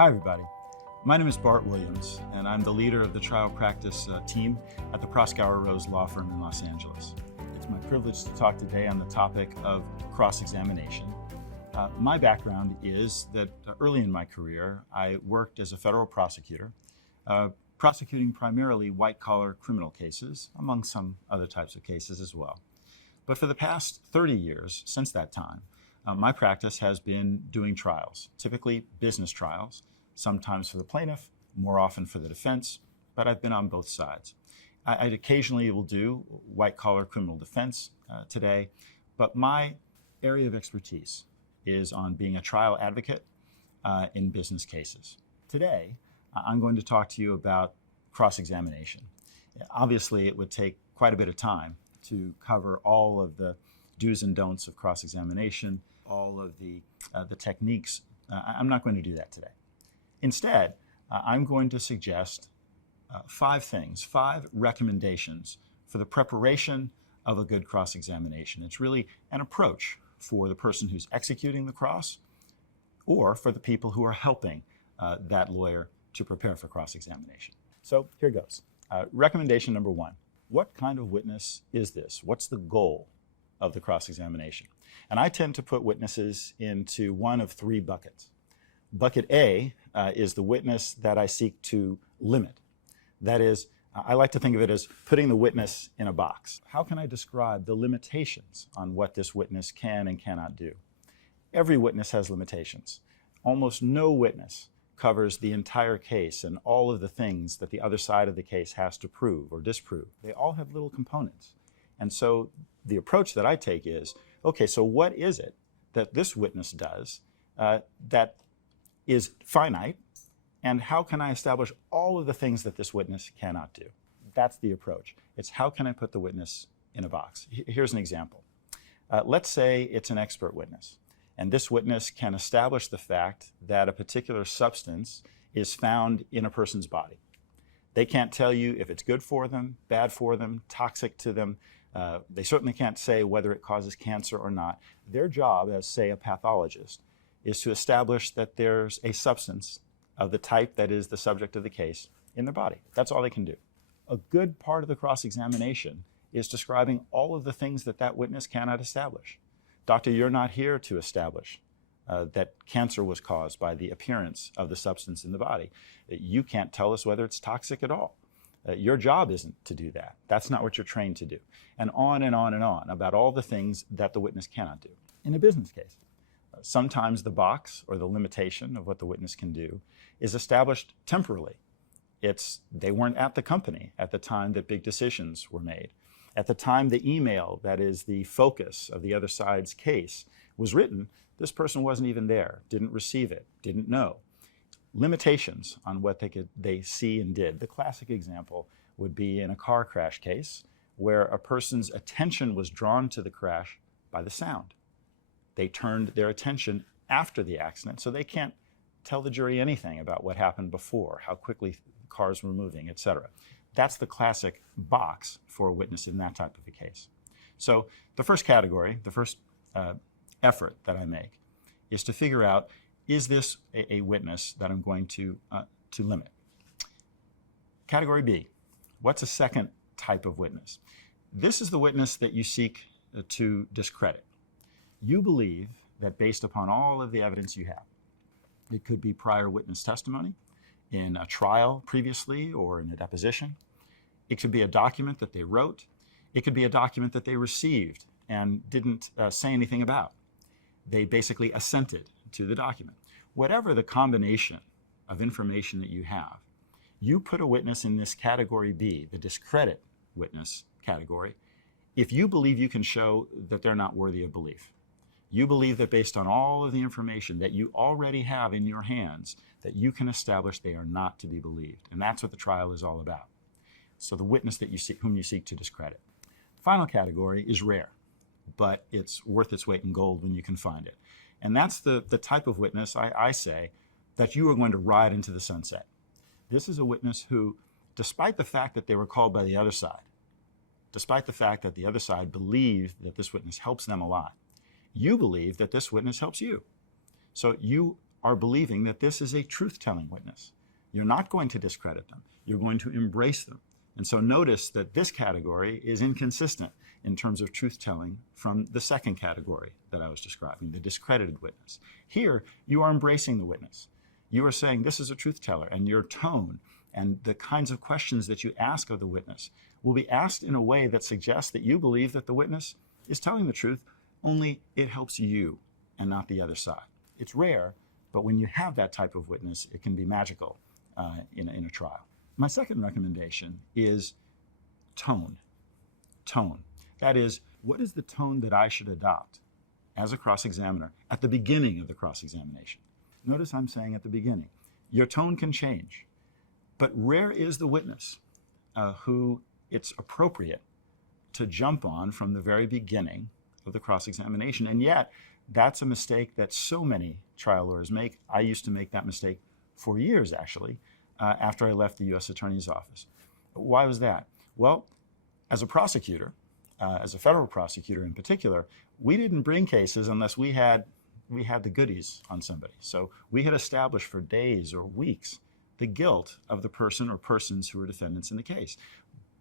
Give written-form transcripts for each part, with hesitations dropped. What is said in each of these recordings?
Hi, everybody. My name is Bart Williams, and I'm the leader of the trial practice team at the Proskauer Rose Law Firm in Los Angeles. It's my privilege to talk today on the topic of cross-examination. My background is that early in my career, I worked as a federal prosecutor, prosecuting primarily white-collar criminal cases, among some other types of cases as well. But for the past 30 years, since that time, my practice has been doing trials, typically business trials, sometimes for the plaintiff, more often for the defense, but I've been on both sides. I occasionally will do white-collar criminal defense today, but my area of expertise is on being a trial advocate in business cases. Today, I'm going to talk to you about cross-examination. Obviously, it would take quite a bit of time to cover all of the do's and don'ts of cross-examination, all of the techniques. I'm not going to do that today. Instead, I'm going to suggest five recommendations for the preparation of a good cross-examination. It's really an approach for the person who's executing the cross or for the people who are helping that lawyer to prepare for cross-examination. So here goes. Recommendation number one. What kind of witness is this? What's the goal of the cross-examination? And I tend to put witnesses into one of three buckets. Bucket A is the witness that I seek to limit. That is, I like to think of it as putting the witness in a box. How can I describe the limitations on what this witness can and cannot do? Every witness has limitations. Almost no witness covers the entire case and all of the things that the other side of the case has to prove or disprove. They all have little components. And so the approach that I take is, okay, so what is it that this witness does that is finite, and how can I establish all of the things that this witness cannot do? That's the approach. It's how can I put the witness in a box? Here's an example. Let's say it's an expert witness, and this witness can establish the fact that a particular substance is found in a person's body. They can't tell you if it's good for them, bad for them, toxic to them. They certainly can't say whether it causes cancer or not. Their job as, say, a pathologist is to establish that there's a substance of the type that is the subject of the case in their body. That's all they can do. A good part of the cross-examination is describing all of the things that that witness cannot establish. Doctor, you're not here to establish that cancer was caused by the appearance of the substance in the body. You can't tell us whether it's toxic at all. Your job isn't to do that. That's not what you're trained to do. And on and on and on about all the things that the witness cannot do. In a business case, sometimes the box or the limitation of what the witness can do is established temporally. They weren't at the company at the time that big decisions were made. At the time the email that is the focus of the other side's case was written, this person wasn't even there, didn't receive it, didn't know. Limitations on what they see and did. The classic example would be in a car crash case where a person's attention was drawn to the crash by the sound. They turned their attention after the accident, so they can't tell the jury anything about what happened before, how quickly cars were moving, etc. That's the classic box for a witness in that type of a case. So the first category, the first effort that I make is to figure out, is this a witness that I'm going to limit? Category B, what's a second type of witness? This is the witness that you seek to discredit. You believe that based upon all of the evidence you have, it could be prior witness testimony in a trial previously or in a deposition. It could be a document that they wrote. It could be a document that they received and didn't say anything about. They basically assented to the document. Whatever the combination of information that you have, you put a witness in this category B, the discredit witness category, if you believe you can show that they're not worthy of belief. You believe that based on all of the information that you already have in your hands, that you can establish they are not to be believed. And that's what the trial is all about. So the witness that whom you seek to discredit. The final category is rare, but it's worth its weight in gold when you can find it. And that's the type of witness, I say, that you are going to ride into the sunset. This is a witness who, despite the fact that they were called by the other side, despite the fact that the other side believed that this witness helps them a lot, you believe that this witness helps you. So you are believing that this is a truth-telling witness. You're not going to discredit them. You're going to embrace them. And so notice that this category is inconsistent in terms of truth-telling from the second category that I was describing, the discredited witness. Here, you are embracing the witness. You are saying this is a truth-teller, and your tone and the kinds of questions that you ask of the witness will be asked in a way that suggests that you believe that the witness is telling the truth, only it helps you and not the other side. It's rare, but when you have that type of witness, it can be magical in a trial. My second recommendation is tone. Tone. That is, what is the tone that I should adopt as a cross-examiner at the beginning of the cross-examination? Notice I'm saying at the beginning. Your tone can change, but rare is the witness who it's appropriate to jump on from the very beginning of the cross-examination. And yet, that's a mistake that so many trial lawyers make. I used to make that mistake for years, actually, after I left the U.S. Attorney's Office. Why was that? Well, as a prosecutor, as a federal prosecutor in particular, we didn't bring cases unless we had the goodies on somebody. So we had established for days or weeks the guilt of the person or persons who were defendants in the case.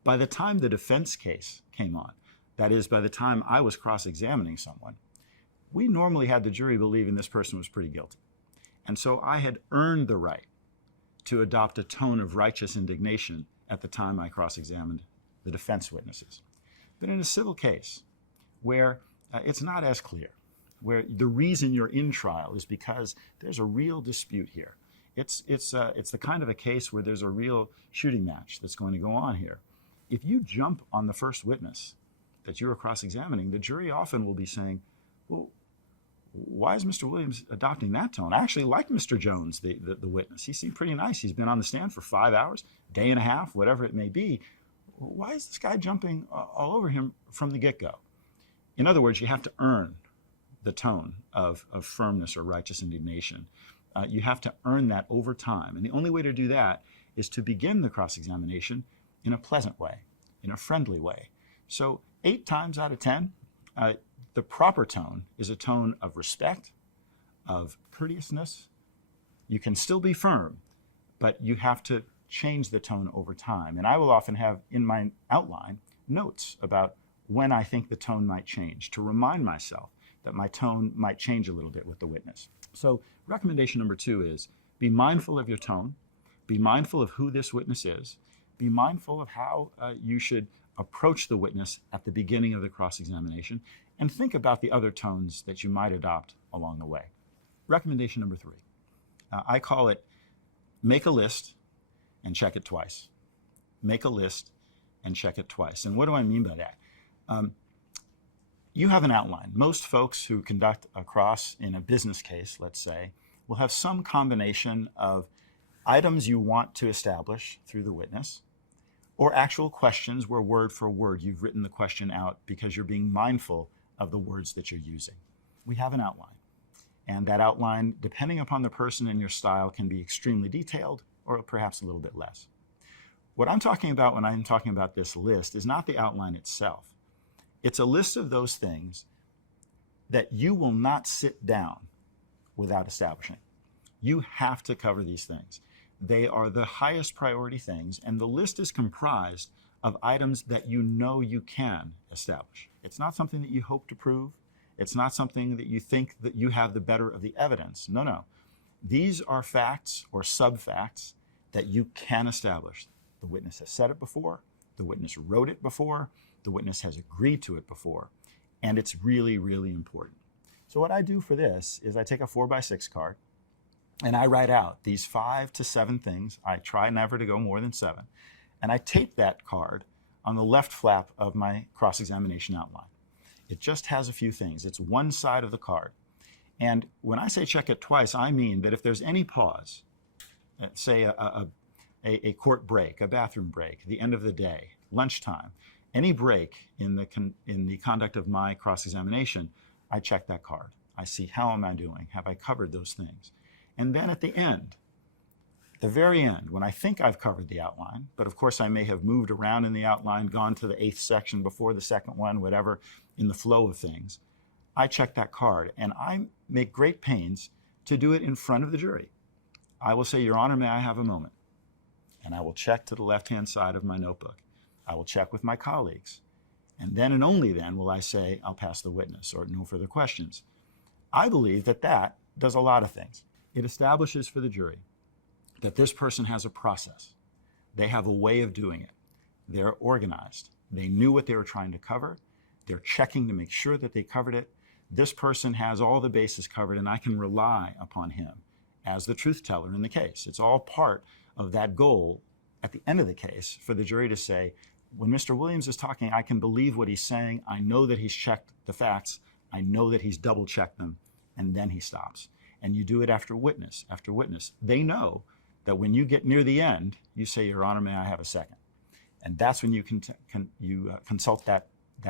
By the time the defense case came on, that is, by the time I was cross-examining someone, we normally had the jury believing this person was pretty guilty. And so I had earned the right to adopt a tone of righteous indignation at the time I cross-examined the defense witnesses. But in a civil case where it's not as clear, where the reason you're in trial is because there's a real dispute here. It's the kind of a case where there's a real shooting match that's going to go on here. If you jump on the first witness that you are cross-examining, the jury often will be saying, well, why is Mr. Williams adopting that tone? I actually like Mr. Jones, the witness. He seemed pretty nice. He's been on the stand for 5 hours, day and a half, whatever it may be. Why is this guy jumping all over him from the get-go? In other words, you have to earn the tone of firmness or righteous indignation. You have to earn that over time. And the only way to do that is to begin the cross-examination in a pleasant way, in a friendly way. So 8 times out of 10, the proper tone is a tone of respect, of courteousness. You can still be firm, but you have to change the tone over time. And I will often have in my outline notes about when I think the tone might change, to remind myself that my tone might change a little bit with the witness. So recommendation number 2 is be mindful of your tone, be mindful of who this witness is, be mindful of how you should approach the witness at the beginning of the cross-examination, and think about the other tones that you might adopt along the way. Recommendation number 3, I call it make a list and check it twice. Make a list and check it twice. And what do I mean by that? You have an outline. Most folks who conduct a cross in a business case, let's say, will have some combination of items you want to establish through the witness, or actual questions where word for word you've written the question out because you're being mindful of the words that you're using. We have an outline. And that outline, depending upon the person and your style, can be extremely detailed or perhaps a little bit less. What I'm talking about when I'm talking about this list is not the outline itself. It's a list of those things that you will not sit down without establishing. You have to cover these things. They are the highest priority things, and the list is comprised of items that you know you can establish. It's not something that you hope to prove. It's not something that you think that you have the better of the evidence. No, no. These are facts or sub-facts that you can establish. The witness has said it before. The witness wrote it before. The witness has agreed to it before. And it's really, really important. So what I do for this is I take a 4x6 card and I write out these 5 to 7 things. I try never to go more than 7. And I tape that card on the left flap of my cross-examination outline. It just has a few things. It's one side of the card. And when I say check it twice, I mean that if there's any pause, say a court break, a bathroom break, the end of the day, lunchtime, any break in the conduct of my cross-examination, I check that card. I see how am I doing? Have I covered those things? And then at the end, the very end, when I think I've covered the outline, but of course I may have moved around in the outline, gone to the 8th section before the second one, whatever, in the flow of things, I check that card and I make great pains to do it in front of the jury. I will say, Your Honor, may I have a moment? And I will check to the left-hand side of my notebook. I will check with my colleagues. And then and only then will I say, I'll pass the witness or no further questions. I believe that that does a lot of things. It establishes for the jury that this person has a process. They have a way of doing it. They're organized. They knew what they were trying to cover. They're checking to make sure that they covered it. This person has all the bases covered, and I can rely upon him as the truth teller in the case. It's all part of that goal at the end of the case for the jury to say, when Mr. Williams is talking, I can believe what he's saying. I know that he's checked the facts. I know that he's double-checked them, and then he stops. And you do it after witness after witness. They know that when you get near the end, you say, Your Honor, may I have a second? And that's when you consult that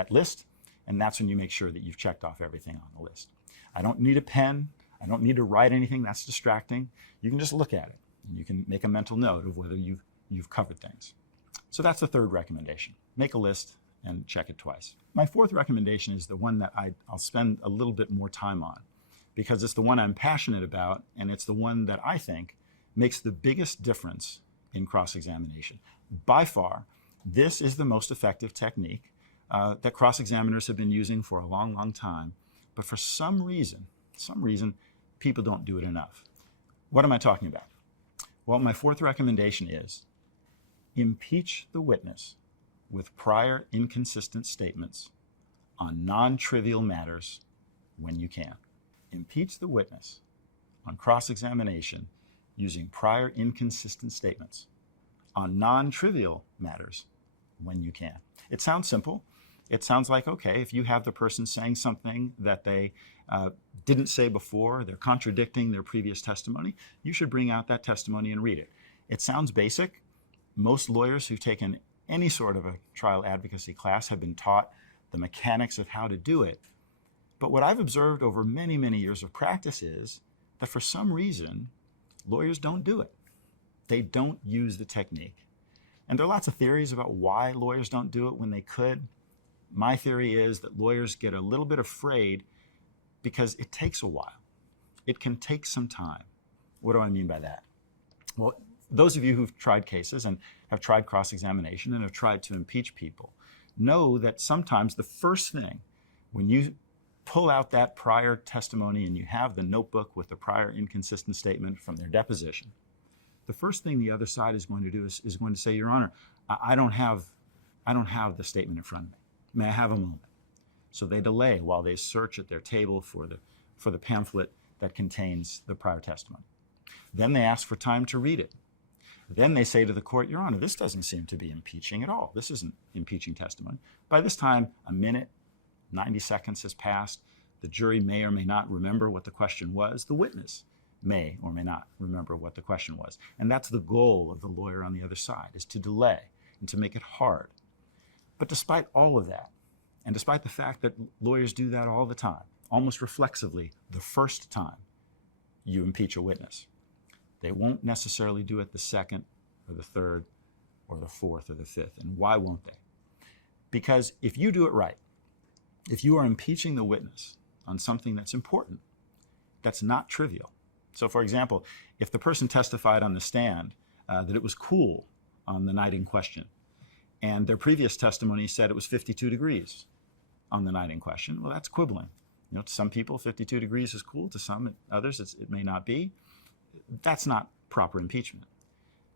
list, and that's when you make sure that you've checked off everything on the list. I don't need a pen. I don't need to write anything. That's distracting. You can just look at it, and you can make a mental note of whether you've covered things. So that's the third recommendation. Make a list and check it twice. My fourth recommendation is the one that I'll spend a little bit more time on because it's the one I'm passionate about, and it's the one that I think makes the biggest difference in cross-examination. By far, this is the most effective technique that cross-examiners have been using for a long, long time, but for some reason, people don't do it enough. What am I talking about? Well, my fourth recommendation is impeach the witness with prior inconsistent statements on non-trivial matters when you can. Impeach the witness on cross-examination using prior inconsistent statements on non-trivial matters when you can. It sounds simple. It sounds like, okay, if you have the person saying something that they didn't say before, they're contradicting their previous testimony, you should bring out that testimony and read it. It sounds basic. Most lawyers who've taken any sort of a trial advocacy class have been taught the mechanics of how to do it. But what I've observed over many, many years of practice is that for some reason, lawyers don't do it. They don't use the technique. And there are lots of theories about why lawyers don't do it when they could. My theory is that lawyers get a little bit afraid because it takes a while. It can take some time. What do I mean by that? Well, those of you who've tried cases and have tried cross-examination and have tried to impeach people know that sometimes the first thing, when you pull out that prior testimony and you have the notebook with the prior inconsistent statement from their deposition, the first thing the other side is going to do is going to say, Your Honor, I don't have the statement in front of me. May I have a moment? So they delay while they search at their table for the pamphlet that contains the prior testimony. Then they ask for time to read it. Then they say to the court, Your Honor, this doesn't seem to be impeaching at all. This isn't impeaching testimony. By this time, a minute, 90 seconds has passed. The jury may or may not remember what the question was. The witness may or may not remember what the question was. And that's the goal of the lawyer on the other side, is to delay and to make it hard. But despite all of that, and despite the fact that lawyers do that all the time, almost reflexively, the first time you impeach a witness, they won't necessarily do it the second or the third or the fourth or the fifth. And why won't they? Because if you do it right, if you are impeaching the witness on something that's important, that's not trivial. So for example, if the person testified on the stand that it was cool on the night in question, and their previous testimony said it was 52 degrees on the night in question, well, that's quibbling. You know, to some people, 52 degrees is cool. To some others, it may not be. That's not proper impeachment.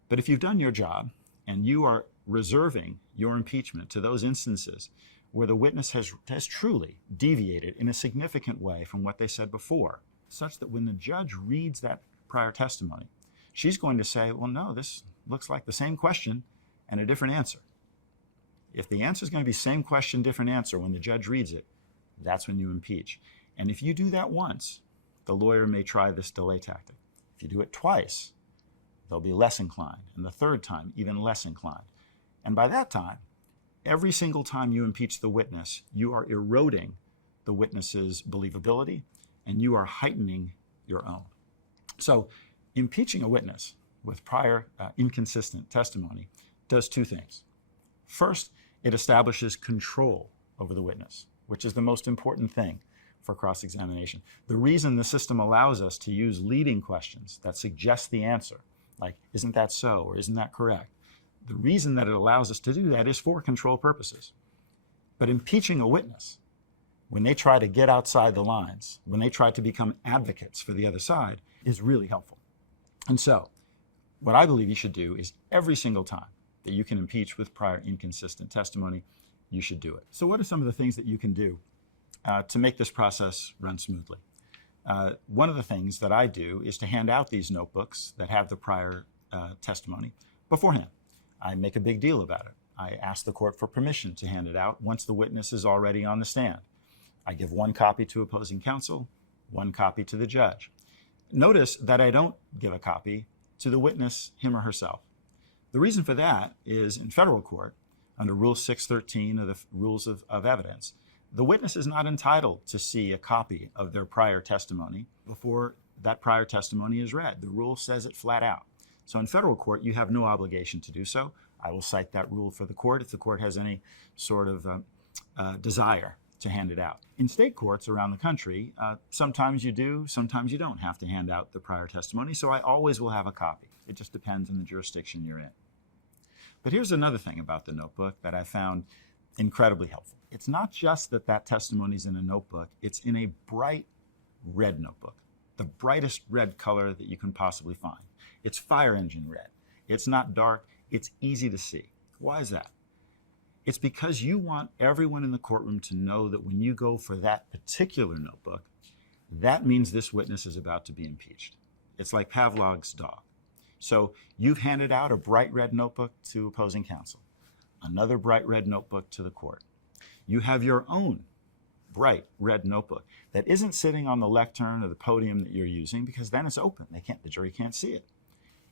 But if you've done your job and you are reserving your impeachment to those instances where the witness has truly deviated in a significant way from what they said before, such that when the judge reads that prior testimony, she's going to say, well, no, this looks like the same question and a different answer. If the answer is going to be same question, different answer when the judge reads it, that's when you impeach. And if you do that once, the lawyer may try this delay tactic. If you do it twice, they'll be less inclined. And the third time, even less inclined. And by that time, every single time you impeach the witness, you are eroding the witness's believability and you are heightening your own. So impeaching a witness with prior inconsistent testimony does two things. First, it establishes control over the witness, which is the most important thing for cross-examination. The reason the system allows us to use leading questions that suggest the answer, like, isn't that so, or isn't that correct? The reason that it allows us to do that is for control purposes. But impeaching a witness, when they try to get outside the lines, when they try to become advocates for the other side, is really helpful. And so, what I believe you should do is every single time that you can impeach with prior inconsistent testimony, you should do it. So what are some of the things that you can do to make this process run smoothly? One of the things that I do is to hand out these notebooks that have the prior testimony beforehand. I make a big deal about it. I ask the court for permission to hand it out once the witness is already on the stand. I give one copy to opposing counsel, one copy to the judge. Notice that I don't give a copy to the witness, him or herself. The reason for that is in federal court, under Rule 613 of the Rules of Evidence, the witness is not entitled to see a copy of their prior testimony before that prior testimony is read. The rule says it flat out. So in federal court, you have no obligation to do so. I will cite that rule for the court if the court has any sort of desire to hand it out. In state courts around the country, sometimes you do, sometimes you don't have to hand out the prior testimony, so I always will have a copy. It just depends on the jurisdiction you're in. But here's another thing about the notebook that I found incredibly helpful. It's not just that that testimony is in a notebook, it's in a bright red notebook, the brightest red color that you can possibly find. It's fire engine red. It's not dark, it's easy to see. Why is that? It's because you want everyone in the courtroom to know that when you go for that particular notebook, that means this witness is about to be impeached. It's like Pavlov's dog. So you've handed out a bright red notebook to opposing counsel, another bright red notebook to the court. You have your own bright red notebook that isn't sitting on the lectern or the podium that you're using, because then it's open. The jury can't see it.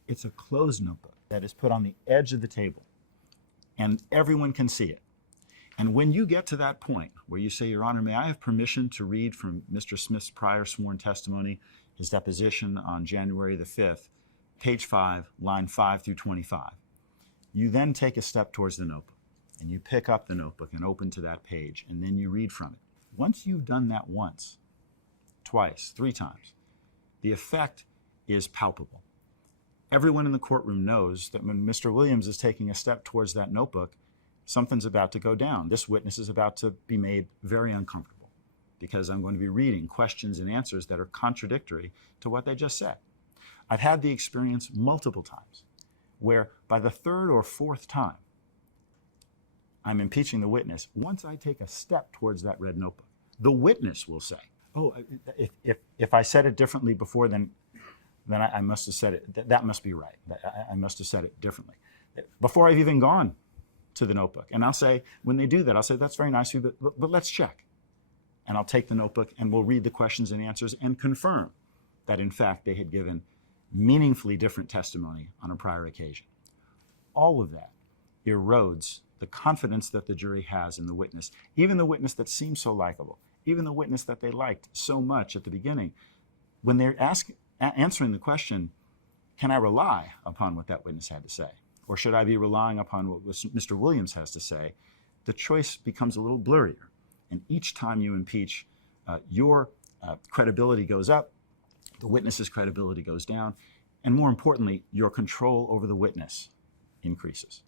It's a closed notebook that is put on the edge of the table, and everyone can see it. And when you get to that point where you say, Your Honor, may I have permission to read from Mr. Smith's prior sworn testimony, his deposition on January the 5th, page 5, line 5 through 25. You then take a step towards the notebook, and you pick up the notebook and open to that page, and then you read from it. Once you've done that once, twice, 3 times, the effect is palpable. Everyone in the courtroom knows that when Mr. Williams is taking a step towards that notebook, something's about to go down. This witness is about to be made very uncomfortable because I'm going to be reading questions and answers that are contradictory to what they just said. I've had the experience multiple times where by the 3rd or 4th time I'm impeaching the witness, once I take a step towards that red notebook, the witness will say, oh, if I said it differently before, then I must have said it, that must be right. I must have said it differently. Before I've even gone to the notebook. And I'll say, when they do that, I'll say, that's very nice of you, but let's check. And I'll take the notebook and we'll read the questions and answers and confirm that in fact they had given meaningfully different testimony on a prior occasion. All of that erodes the confidence that the jury has in the witness, even the witness that seems so likable, even the witness that they liked so much at the beginning. When they're answering the question, can I rely upon what that witness had to say? Or should I be relying upon what Mr. Williams has to say? The choice becomes a little blurrier. And each time you impeach, your credibility goes up, the witness's credibility goes down, and more importantly, your control over the witness increases.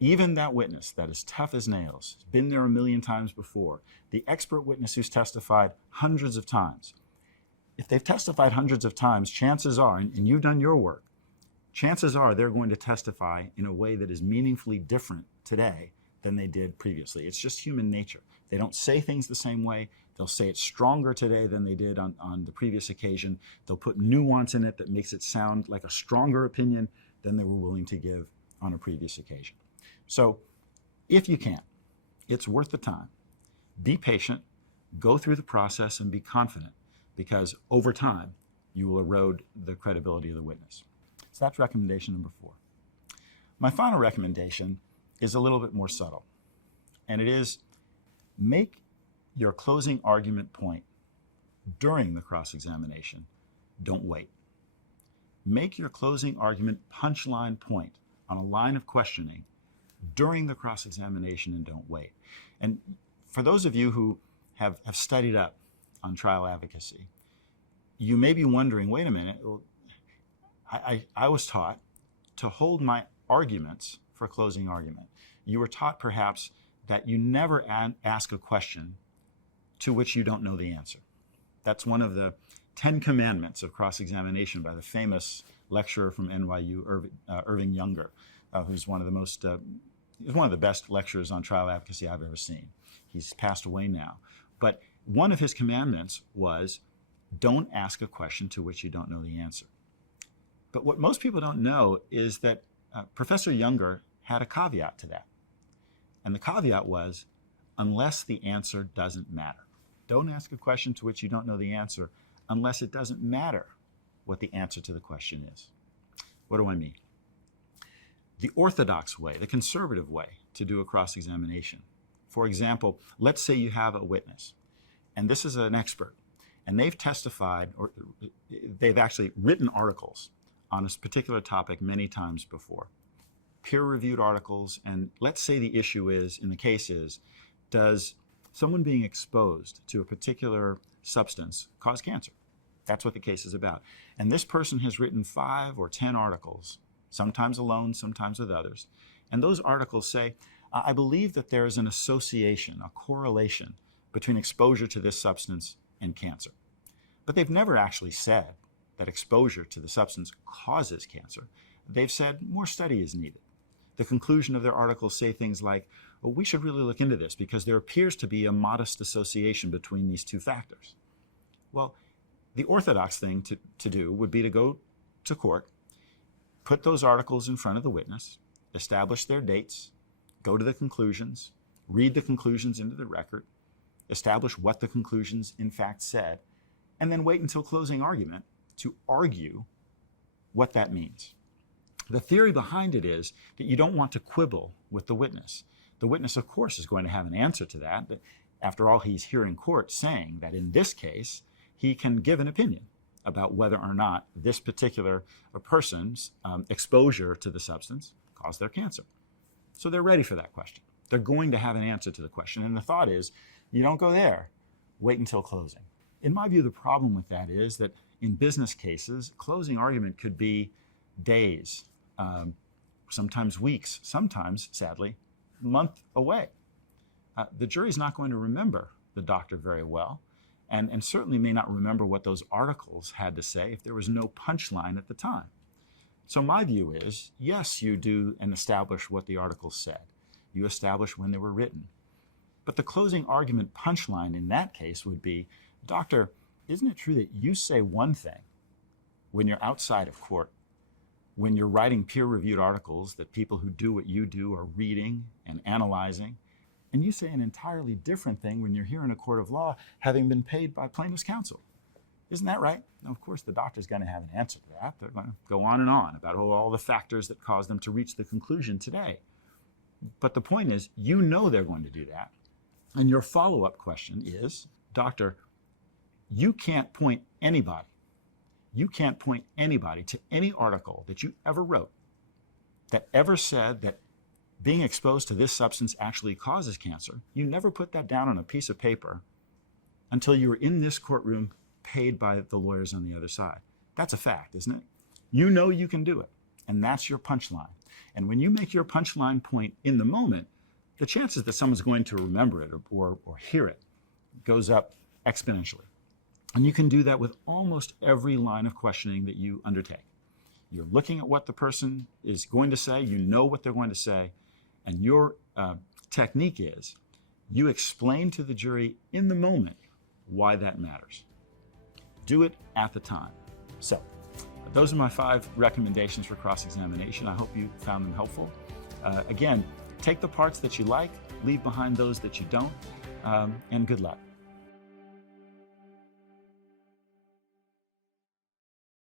Even that witness that is tough as nails, has been there a million times before, the expert witness who's testified hundreds of times, if they've testified hundreds of times, chances are, and you've done your work, chances are they're going to testify in a way that is meaningfully different today than they did previously. It's just human nature. They don't say things the same way. They'll say it stronger today than they did on the previous occasion. They'll put nuance in it that makes it sound like a stronger opinion than they were willing to give on a previous occasion. So if you can, it's worth the time. Be patient, go through the process, and be confident, because over time, you will erode the credibility of the witness. So that's recommendation number 4. My final recommendation is a little bit more subtle, and it is make your closing argument point during the cross-examination. Don't wait. Make your closing argument punchline point on a line of questioning during the cross-examination, and don't wait. And for those of you who have studied up on trial advocacy, you may be wondering, wait a minute, I was taught to hold my arguments for a closing argument. You were taught perhaps that you never ask a question to which you don't know the answer. That's one of the 10 commandments of cross-examination by the famous lecturer from NYU, Irving Younger, who's one of the best lecturers on trial advocacy I've ever seen. He's passed away now. But one of his commandments was, don't ask a question to which you don't know the answer. But what most people don't know is that Professor Younger had a caveat to that. And the caveat was, unless the answer doesn't matter. Don't ask a question to which you don't know the answer unless it doesn't matter what the answer to the question is. What do I mean? The orthodox way, the conservative way to do a cross-examination. For example, let's say you have a witness, and this is an expert, and they've testified, or they've actually written articles on a particular topic many times before. Peer-reviewed articles, and let's say the issue is, in the case is, does someone being exposed to a particular substance cause cancer? That's what the case is about. And this person has written 5 or 10 articles, sometimes alone, sometimes with others. And those articles say, I believe that there is an association, a correlation between exposure to this substance and cancer. But they've never actually said that exposure to the substance causes cancer. They've said more study is needed. The conclusion of their articles say things like, well, we should really look into this because there appears to be a modest association between these two factors. Well, the orthodox thing to do would be to go to court, put those articles in front of the witness, establish their dates, go to the conclusions, read the conclusions into the record, establish what the conclusions in fact said, and then wait until closing argument to argue what that means. The theory behind it is that you don't want to quibble with the witness. The witness, of course, is going to have an answer to that. But after all, he's here in court saying that in this case, he can give an opinion about whether or not this particular person's exposure to the substance caused their cancer. So they're ready for that question. They're going to have an answer to the question. And the thought is, you don't go there. Wait until closing. In my view, the problem with that is that in business cases, closing argument could be days, sometimes weeks, sometimes, sadly, a month away. The jury's not going to remember the doctor very well, and certainly may not remember what those articles had to say if there was no punchline at the time. So my view is, yes, you do and establish what the articles said. You establish when they were written. But the closing argument punchline in that case would be, doctor, isn't it true that you say one thing when you're outside of court, when you're writing peer-reviewed articles that people who do what you do are reading and analyzing, and you say an entirely different thing when you're here in a court of law, having been paid by plaintiff's counsel? Isn't that right? Now, of course, the doctor's going to have an answer to that. They're going to go on and on about all the factors that caused them to reach the conclusion today. But the point is, you know they're going to do that. And your follow-up question is, doctor, you can't point anybody to any article that you ever wrote that ever said that being exposed to this substance actually causes cancer. You never put that down on a piece of paper until you were in this courtroom paid by the lawyers on the other side. That's a fact, isn't it? You know you can do it, and that's your punchline. And when you make your punchline point in the moment, the chances that someone's going to remember it or hear it goes up exponentially. And you can do that with almost every line of questioning that you undertake. You're looking at what the person is going to say, you know what they're going to say, and your technique is you explain to the jury in the moment why that matters. Do it at the time. So, those are my 5 recommendations for cross-examination. I hope you found them helpful. Again, take the parts that you like, leave behind those that you don't, and good luck.